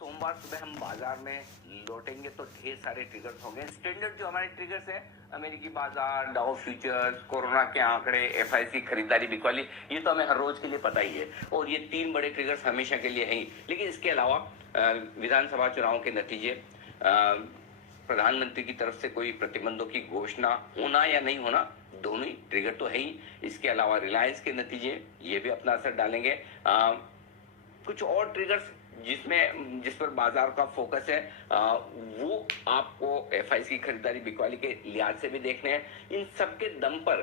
सोमवार सुबह हम बाजार में लौटेंगे तो ढेर सारे ट्रिगर्स होंगे। स्टैंडर्ड जो हमारे ट्रिगर्स हैं, अमेरिकी बाजार, डाउ फ्यूचर्स, कोरोना के आंकड़े, एफआईसी खरीदारी बिकवाली, ये तो हमें हर रोज के लिए पता ही है और ये तीन बड़े ट्रिगर्स हमेशा के लिए हैं ही। लेकिन इसके अलावा विधानसभा चुनाव के नतीजे, प्रधानमंत्री की तरफ से कोई प्रतिबंधों की घोषणा होना या नहीं होना, दोनों ही ट्रिगर तो है ही। इसके अलावा रिलायंस के नतीजे, ये भी अपना असर डालेंगे। कुछ और ट्रिगर्स जिस पर बाजार का फोकस है, वो आपको एफआईसी खरीदारी बिकवाली के लिहाज से भी देखने हैं। इन सब के दम पर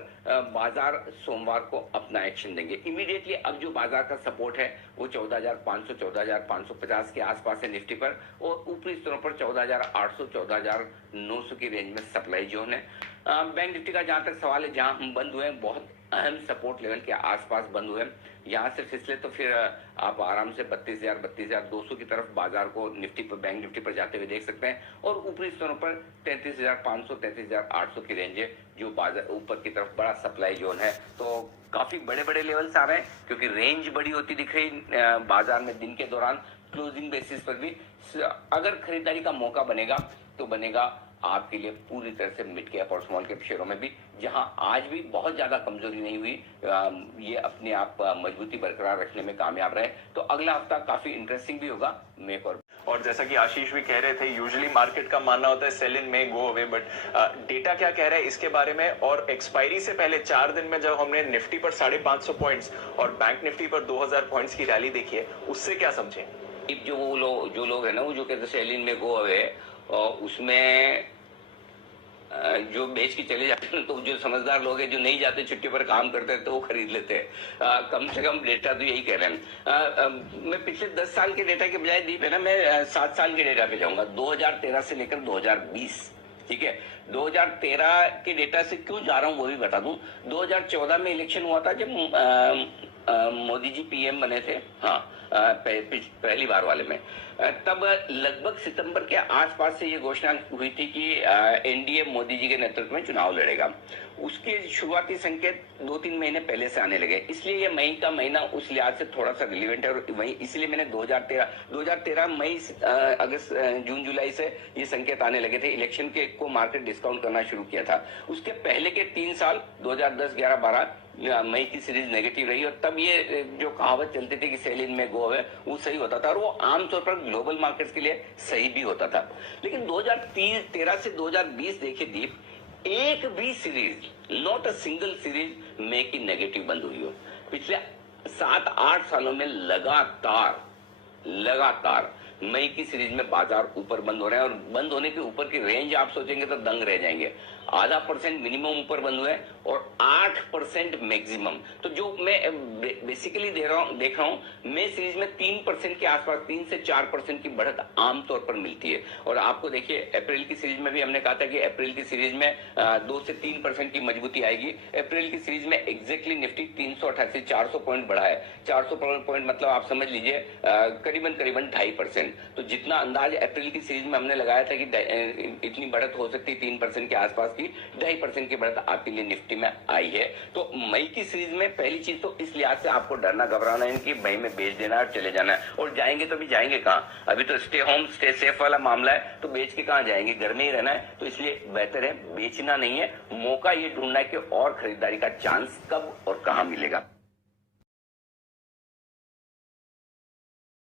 बाजार सोमवार को अपना एक्शन देंगे। इमीडिएटली अब जो बाजार का सपोर्ट है वो 14,500 14,550 के आसपास है निफ्टी पर, और ऊपरी स्तरों पर 14,800 14,900 की रेंज में सप्लाई जोन है। बैंक निफ्टी का जहां तक सवाल है, जहां हम बंद हुए हैं बहुत अहम सपोर्ट लेवल के आसपास बंद हुए, यहाँ से फिसले तो फिर आप आराम से 32,000 32,200 की तरफ बाजार को निफ्टी पर, बैंक निफ्टी पर जाते हुए देख सकते हैं। और ऊपरी स्तरों पर 33,500 33,800 की रेंज है, जो बाजार ऊपर की तरफ बड़ा सप्लाई जोन है। तो काफी बड़े बड़े लेवल्स आ रहे हैं, क्योंकि रेंज बड़ी होती दिख रही बाजार में दिन के दौरान। क्लोजिंग बेसिस पर भी अगर खरीदारी का मौका बनेगा तो बनेगा आपके लिए पूरी तरह से मिड कैप और स्मॉल कैप शेयरों में भी, जहां आज भी बहुत ज्यादा कमजोरी नहीं हुई, ये अपने आप मजबूती बरकरार रखने में कामयाब रहे। तो अगला हफ्ता काफी इंटरेस्टिंग भी होगा मेक और जैसा कि आशीष भी कह रहे थे, यूजुअली मार्केट का मानना होता है सेल इन में गो अवे, बट डेटा क्या कह रहा है इसके बारे में। और एक्सपायरी से पहले 4 दिन में जब हमने निफ्टी पर 550 पॉइंट्स और बैंक निफ्टी पर 2000 पॉइंट्स की रैली देखी है, उससे क्या समझे? जो लोग है ना, वो जो कहते हैं सेल इन में गो अवे, उसमें जो बेच के चले जाते हैं, तो जो समझदार लोग हैं जो नहीं जाते छुट्टी पर काम करते हैं, तो वो खरीद लेते हैं। कम से कम डेटा तो यही कह रहे हैं। मैं पिछले 10 साल के डेटा के बजाय दीप है ना, मैं 7 साल के डेटा पे जाऊंगा, 2013 से लेकर 2020। ठीक है, 2013 के डेटा से क्यों जा रहा हूँ वो भी बता दूं। 2014 में इलेक्शन हुआ था, जब मोदी जी पीएम बने थे, हाँ, पहली बार वाले में। तब लगभग सितंबर के आसपास से ये घोषणा हुई थी कि एनडीए मोदी जी के नेतृत्व में चुनाव लड़ेगा। उसके शुरुआती संकेत 2-3 महीने पहले से आने लगे, इसलिए ये मई का महीना उस लिहाज से थोड़ा सा रिलेवेंट है। और वही इसलिए मैंने 2013 मई, अगस्त, जून जुलाई से ये संकेत आने लगे थे, इलेक्शन के को मार्केट डिस्काउंट करना शुरू किया था। उसके पहले के 3 साल 2010, 11, 12 मई की सीरीज नेगेटिव रही, और तब ये जो कहावत चलती थी कि सेल इन में गो है, वो सही होता था, और वो आमतौर पर ग्लोबल मार्केट्स के लिए सही भी होता था। लेकिन 2013 से 2020 देखिए दीप, एक भी series, not a single series मई की नेगेटिव बंद हुई हो। पिछले 7-8 सालों में लगातार मई की सीरीज में बाजार ऊपर बंद हो रहे हैं, और बंद होने के ऊपर की रेंज आप सोचेंगे तो दंग रह जाएंगे। 0.5% मिनिमम ऊपर बंद हुए और 8% मैक्सिमम। तो जो मैं बेसिकली देख रहा हूं, मई सीरीज में 3% के आसपास, 3 से 4% की बढ़त आमतौर पर मिलती है। और आपको देखिए अप्रैल की सीरीज में भी हमने कहा था कि अप्रैल की सीरीज में 2 से 3% की मजबूती आएगी। अप्रैल की सीरीज में एग्जैक्टली निफ्टी 388 400 पॉइंट बढ़ा है। 400 पॉइंट मतलब आप समझ लीजिए करीबन 2.5%। तो जितना अंदाज अप्रैल की सीरीज में हमने लगाया था कि इतनी बढ़त हो सकती है 3% के आसपास की, 2.5% की बढ़त आपके लिए निफ्टी में आई है। तो मई की सीरीज में पहली चीज तो इस लिहाज से आपको डरना घबराना है कि मई में बेच देना और चले जाना है। और जाएंगे तो भी जाएंगे कहाँ? अभी तो स्टे होम स्टे सेफ वाला मामला है, तो बेच के कहाँ जाएंगे? घर में ही रहना है। तो इसलिए बेहतर है बेचना नहीं है, मौका ये ढूंढना है कि और खरीदारी का चांस कब और कहाँ मिलेगा।